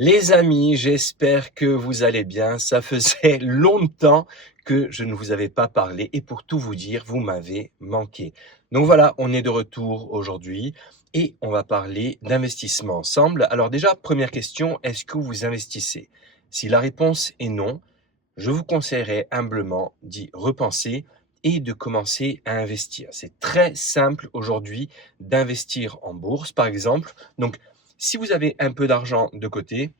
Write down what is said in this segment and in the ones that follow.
Les amis, j'espère que vous allez bien. Ça faisait longtemps que je ne vous avais pas parlé et pour tout vous dire, vous m'avez manqué. Donc voilà, on est de retour aujourd'hui et on va parler d'investissement ensemble. Alors déjà, première question, est-ce que vous investissez? Si la réponse est non, je vous conseillerais humblement d'y repenser et de commencer à investir. C'est très simple aujourd'hui d'investir en bourse, par exemple. Donc, si vous avez un peu d'argent de côté,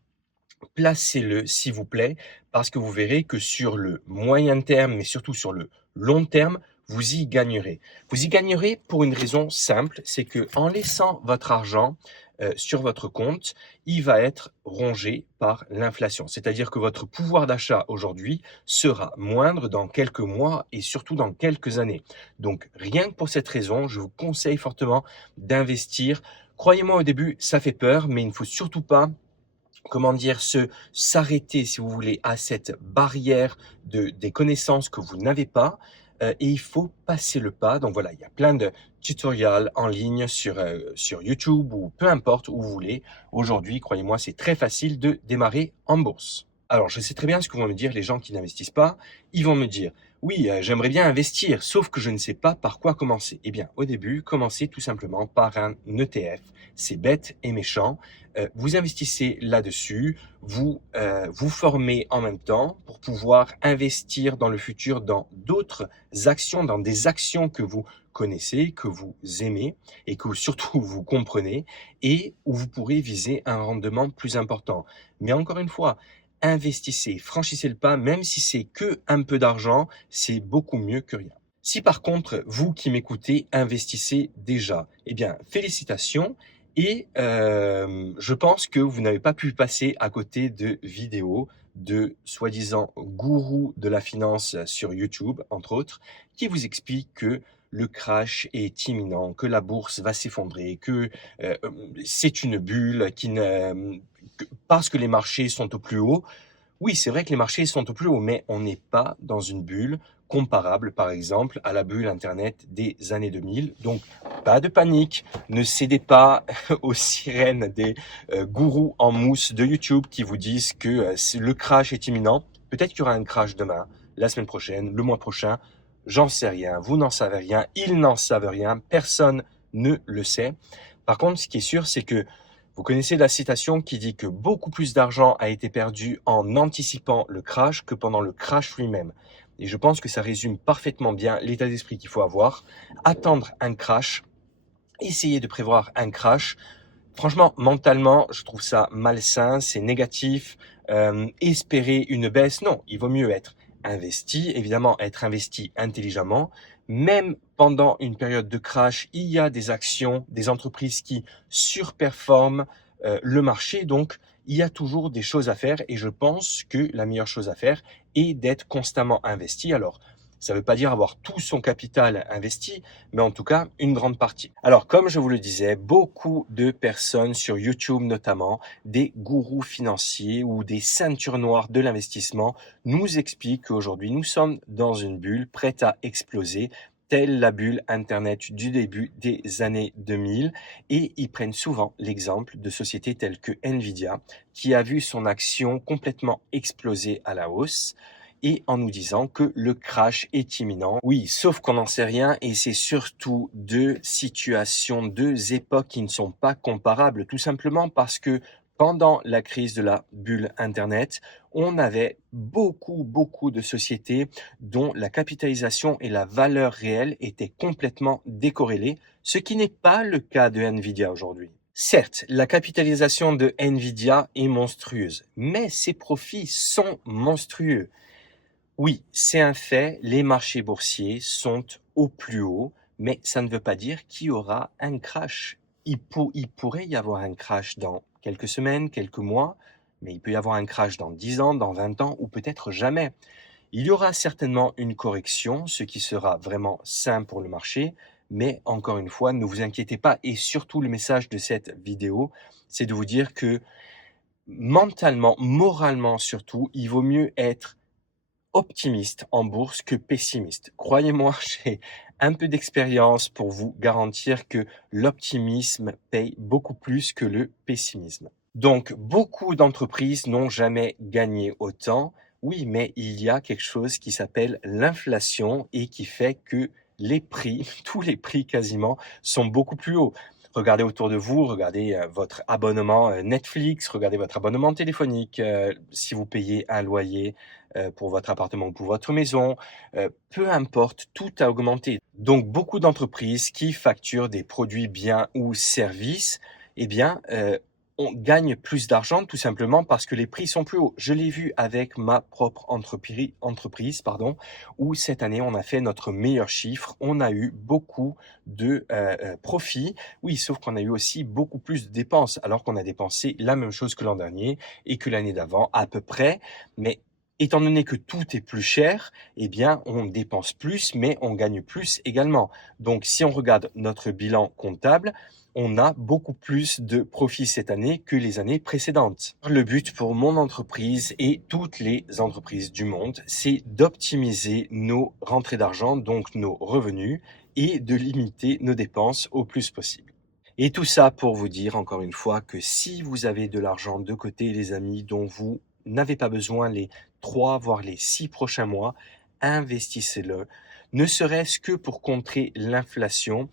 placez-le, s'il vous plaît, parce que vous verrez que sur le moyen terme, mais surtout sur le long terme, vous y gagnerez. Vous y gagnerez pour une raison simple, c'est que en laissant votre argent sur votre compte, il va être rongé par l'inflation. C'est-à-dire que votre pouvoir d'achat aujourd'hui sera moindre dans quelques mois et surtout dans quelques années. Donc rien que pour cette raison, je vous conseille fortement d'investir. Croyez-moi, au début, ça fait peur, mais il ne faut surtout pas s'arrêter, si vous voulez, à cette barrière des connaissances que vous n'avez pas, et il faut passer le pas. Donc voilà, il y a plein de tutoriels en ligne sur YouTube ou peu importe où vous voulez. Aujourd'hui, croyez-moi, c'est très facile de démarrer en bourse. Alors, je sais très bien ce que vont me dire les gens qui n'investissent pas. Ils vont me dire, oui, j'aimerais bien investir, sauf que je ne sais pas par quoi commencer. Eh bien, au début, commencez tout simplement par un ETF. C'est bête et méchant. Vous investissez là-dessus, vous formez en même temps pour pouvoir investir dans le futur dans d'autres actions, dans des actions que vous connaissez, que vous aimez et que surtout vous comprenez et où vous pourrez viser un rendement plus important. Mais encore une fois, investissez, franchissez le pas, même si c'est que un peu d'argent, c'est beaucoup mieux que rien. Si par contre, vous qui m'écoutez, investissez déjà, eh bien, félicitations et je pense que vous n'avez pas pu passer à côté de vidéos de soi-disant gourous de la finance sur YouTube, entre autres, qui vous expliquent que le crash est imminent, que la bourse va s'effondrer, que euh, c'est une bulle, parce que les marchés sont au plus haut. Oui, c'est vrai que les marchés sont au plus haut, mais on n'est pas dans une bulle comparable, par exemple, à la bulle Internet des années 2000. Donc, pas de panique, ne cédez pas aux sirènes des gourous en mousse de YouTube qui vous disent que le crash est imminent. Peut-être qu'il y aura un crash demain, la semaine prochaine, le mois prochain. J'en sais rien, vous n'en savez rien, ils n'en savent rien, personne ne le sait. Par contre, ce qui est sûr, c'est que vous connaissez la citation qui dit que beaucoup plus d'argent a été perdu en anticipant le crash que pendant le crash lui-même. Et je pense que ça résume parfaitement bien l'état d'esprit qu'il faut avoir. Attendre un crash, essayer de prévoir un crash. Franchement, mentalement, je trouve ça malsain, c'est négatif. Espérer une baisse, non, il vaut mieux être investi, évidemment être investi intelligemment. Même pendant une période de crash, il y a des actions, des entreprises qui surperforment le marché, donc il y a toujours des choses à faire et je pense que la meilleure chose à faire est d'être constamment investi. Alors, ça ne veut pas dire avoir tout son capital investi, mais en tout cas une grande partie. Alors comme je vous le disais, beaucoup de personnes sur YouTube notamment, des gourous financiers ou des ceintures noires de l'investissement nous expliquent qu'aujourd'hui nous sommes dans une bulle prête à exploser, telle la bulle Internet du début des années 2000, et ils prennent souvent l'exemple de sociétés telles que Nvidia, qui a vu son action complètement exploser à la hausse, et en nous disant que le crash est imminent. Oui, sauf qu'on n'en sait rien et c'est surtout deux situations, deux époques qui ne sont pas comparables, tout simplement parce que pendant la crise de la bulle Internet, on avait beaucoup de sociétés dont la capitalisation et la valeur réelle étaient complètement décorrélées, ce qui n'est pas le cas de Nvidia aujourd'hui. Certes, la capitalisation de Nvidia est monstrueuse, mais ses profits sont monstrueux. Oui, c'est un fait, les marchés boursiers sont au plus haut, mais ça ne veut pas dire qu'il y aura un crash. Il pourrait y avoir un crash dans quelques semaines, quelques mois, mais il peut y avoir un crash dans 10 ans, dans 20 ans ou peut-être jamais. Il y aura certainement une correction, ce qui sera vraiment sain pour le marché, mais encore une fois, ne vous inquiétez pas et surtout le message de cette vidéo, c'est de vous dire que mentalement, moralement surtout, il vaut mieux être optimiste en bourse que pessimiste. Croyez-moi, j'ai un peu d'expérience pour vous garantir que l'optimisme paye beaucoup plus que le pessimisme. Donc, beaucoup d'entreprises n'ont jamais gagné autant. Oui, mais il y a quelque chose qui s'appelle l'inflation et qui fait que les prix, tous les prix quasiment, sont beaucoup plus hauts. Regardez autour de vous, regardez votre abonnement Netflix, regardez votre abonnement téléphonique, si vous payez un loyer pour votre appartement ou pour votre maison, peu importe, tout a augmenté. Donc, beaucoup d'entreprises qui facturent des produits, biens ou services, eh bien, on gagne plus d'argent tout simplement parce que les prix sont plus hauts. Je l'ai vu avec ma propre entreprise, pardon, où cette année on a fait notre meilleur chiffre. On a eu beaucoup de profits. Oui, sauf qu'on a eu aussi beaucoup plus de dépenses, alors qu'on a dépensé la même chose que l'an dernier et que l'année d'avant à peu près. Mais étant donné que tout est plus cher, eh bien on dépense plus, mais on gagne plus également. Donc si on regarde notre bilan comptable, on a beaucoup plus de profits cette année que les années précédentes. Le but pour mon entreprise et toutes les entreprises du monde, c'est d'optimiser nos rentrées d'argent, donc nos revenus, et de limiter nos dépenses au plus possible. Et tout ça pour vous dire encore une fois que si vous avez de l'argent de côté, les amis, dont vous n'avez pas besoin les 3 voire les 6 prochains mois, investissez-le, ne serait-ce que pour contrer l'inflation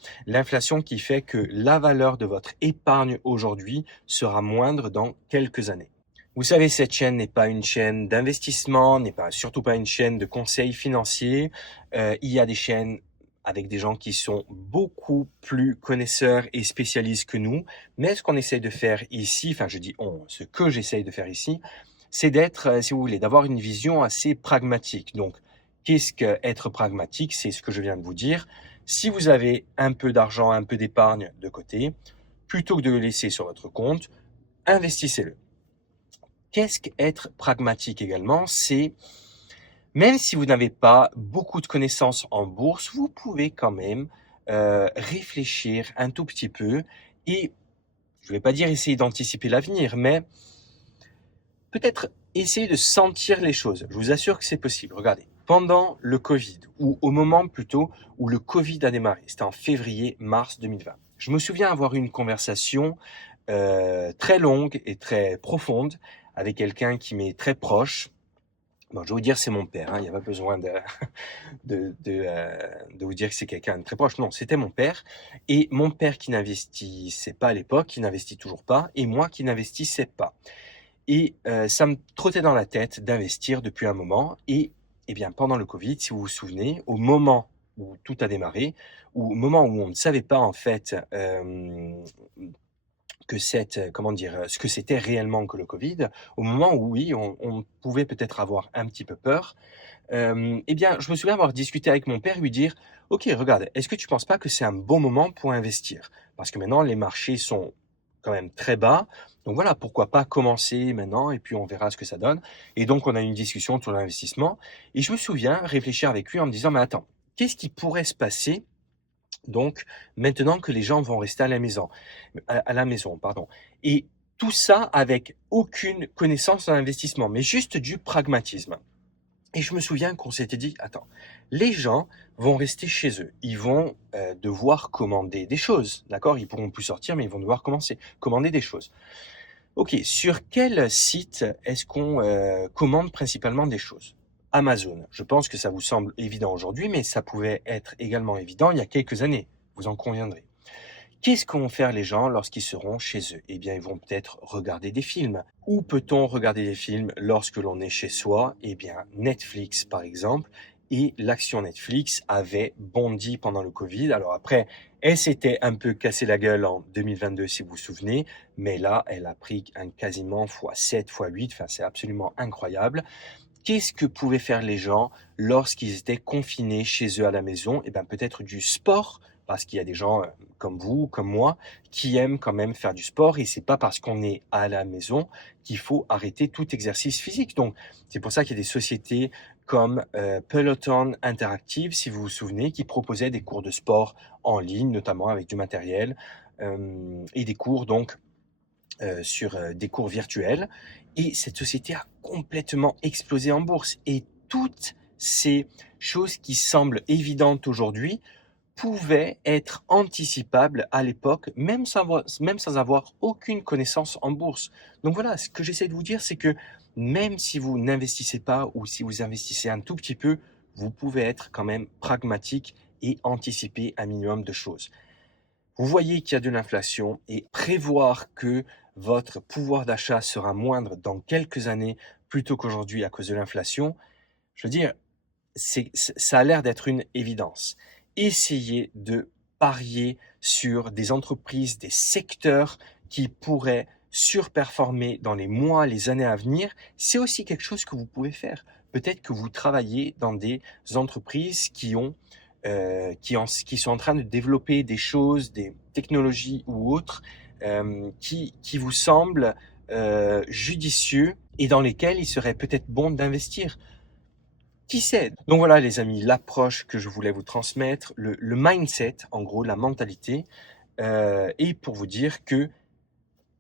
qui fait que la valeur de votre épargne aujourd'hui sera moindre dans quelques années. Vous savez, cette chaîne n'est pas une chaîne d'investissement, n'est pas surtout pas une chaîne de conseils financiers. Il y a des chaînes avec des gens qui sont beaucoup plus connaisseurs et spécialistes que nous. Mais ce qu'on essaye de faire ici, enfin je dis on, ce que j'essaye de faire ici, c'est d'être, si vous voulez, d'avoir une vision assez pragmatique. Donc, qu'est-ce qu'être pragmatique? C'est ce que je viens de vous dire. Si vous avez un peu d'argent, un peu d'épargne de côté, plutôt que de le laisser sur votre compte, investissez-le. Qu'est-ce qu'être pragmatique également? C'est, même si vous n'avez pas beaucoup de connaissances en bourse, vous pouvez quand même réfléchir un tout petit peu et, je ne vais pas dire essayer d'anticiper l'avenir, mais peut-être essayer de sentir les choses. Je vous assure que c'est possible. Regardez, pendant le Covid, ou au moment plutôt où le Covid a démarré, c'était en février-mars 2020, je me souviens avoir eu une conversation très longue et très profonde avec quelqu'un qui m'est très proche. Bon, je vais vous dire, c'est mon père, hein, il n'y a pas besoin de vous dire que c'est quelqu'un de très proche. Non, c'était mon père. Et mon père qui n'investissait pas à l'époque, qui n'investit toujours pas, et moi qui n'investissais pas. Et ça me trottait dans la tête d'investir depuis un moment. Et eh bien, pendant le Covid, si vous vous souvenez, au moment où tout a démarré, ou au moment où on ne savait pas en fait que comment dire, ce que c'était réellement que le Covid, au moment où oui, on pouvait peut-être avoir un petit peu peur, eh bien, je me souviens avoir discuté avec mon père, lui dire: «OK, regarde, est-ce que tu penses pas que c'est un bon moment pour investir? Parce que maintenant les marchés sont quand même très bas, donc voilà, pourquoi pas commencer maintenant et puis on verra ce que ça donne». Et donc on a eu une discussion sur l'investissement et je me souviens réfléchir avec lui en me disant: «Mais attends, qu'est-ce qui pourrait se passer donc maintenant que les gens vont rester à la maison, pardon?» Et tout ça avec aucune connaissance en investissement, mais juste du pragmatisme. Et je me souviens qu'on s'était dit: «Attends, les gens vont rester chez eux. Ils vont, devoir commander des choses, d'accord? Ils pourront plus sortir, mais ils vont devoir commencer commander des choses. OK, sur quel site est-ce qu'on, commande principalement des choses? Amazon. Je pense que ça vous semble évident aujourd'hui, mais ça pouvait être également évident il y a quelques années, vous en conviendrez. Qu'est-ce que vont faire les gens lorsqu'ils seront chez eux? Eh bien, ils vont peut-être regarder des films. Où peut-on regarder des films lorsque l'on est chez soi? Eh bien, Netflix, par exemple. Et l'action Netflix avait bondi pendant le Covid. Alors après, elle s'était un peu cassé la gueule en 2022, si vous vous souvenez. Mais là, elle a pris un quasiment x7, x8. Enfin, c'est absolument incroyable. Qu'est-ce que pouvaient faire les gens lorsqu'ils étaient confinés chez eux à la maison? Eh bien, peut-être du sport, parce qu'il y a des gens comme vous, comme moi, qui aiment quand même faire du sport, et c'est pas parce qu'on est à la maison qu'il faut arrêter tout exercice physique. Donc, c'est pour ça qu'il y a des sociétés comme Peloton Interactive, si vous vous souvenez, qui proposaient des cours de sport en ligne, notamment avec du matériel, et des cours donc sur des cours virtuels. Et cette société a complètement explosé en bourse. Et toutes ces choses qui semblent évidentes aujourd'hui pouvaient être anticipables à l'époque, même sans avoir aucune connaissance en bourse. Donc voilà, ce que j'essaie de vous dire, c'est que même si vous n'investissez pas ou si vous investissez un tout petit peu, vous pouvez être quand même pragmatique et anticiper un minimum de choses. Vous voyez qu'il y a de l'inflation et prévoir que votre pouvoir d'achat sera moindre dans quelques années plutôt qu'aujourd'hui à cause de l'inflation, je veux dire, ça a l'air d'être une évidence. Essayez de parier sur des entreprises, des secteurs qui pourraient surperformer dans les mois, les années à venir. C'est aussi quelque chose que vous pouvez faire. Peut-être que vous travaillez dans des entreprises qui sont en train de développer des choses, des technologies ou autres, qui vous semblent judicieux et dans lesquels il serait peut-être bon d'investir. Qui sait? Donc voilà les amis, l'approche que je voulais vous transmettre, le mindset, en gros la mentalité, et pour vous dire que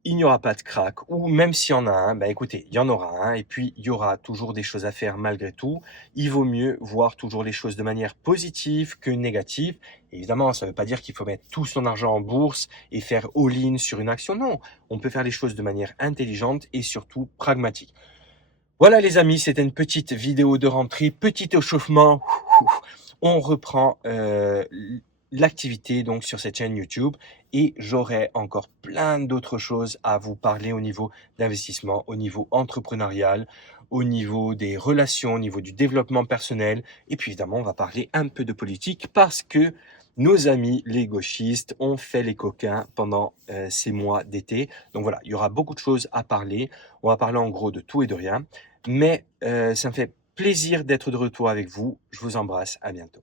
il n'y aura pas de crack, ou même s'il y en a un, bah écoutez, il y en aura un, et puis il y aura toujours des choses à faire malgré tout. Il vaut mieux voir toujours les choses de manière positive que négative. Évidemment, ça ne veut pas dire qu'il faut mettre tout son argent en bourse et faire all-in sur une action. Non, on peut faire les choses de manière intelligente et surtout pragmatique. Voilà les amis, c'était une petite vidéo de rentrée, petit échauffement. On reprend l'activité donc sur cette chaîne YouTube et j'aurai encore plein d'autres choses à vous parler au niveau d'investissement, au niveau entrepreneurial, au niveau des relations, au niveau du développement personnel et puis évidemment on va parler un peu de politique parce que nos amis les gauchistes ont fait les coquins pendant ces mois d'été. Donc voilà, il y aura beaucoup de choses à parler. On va parler en gros de tout et de rien. Mais ça me fait plaisir d'être de retour avec vous. Je vous embrasse. À bientôt.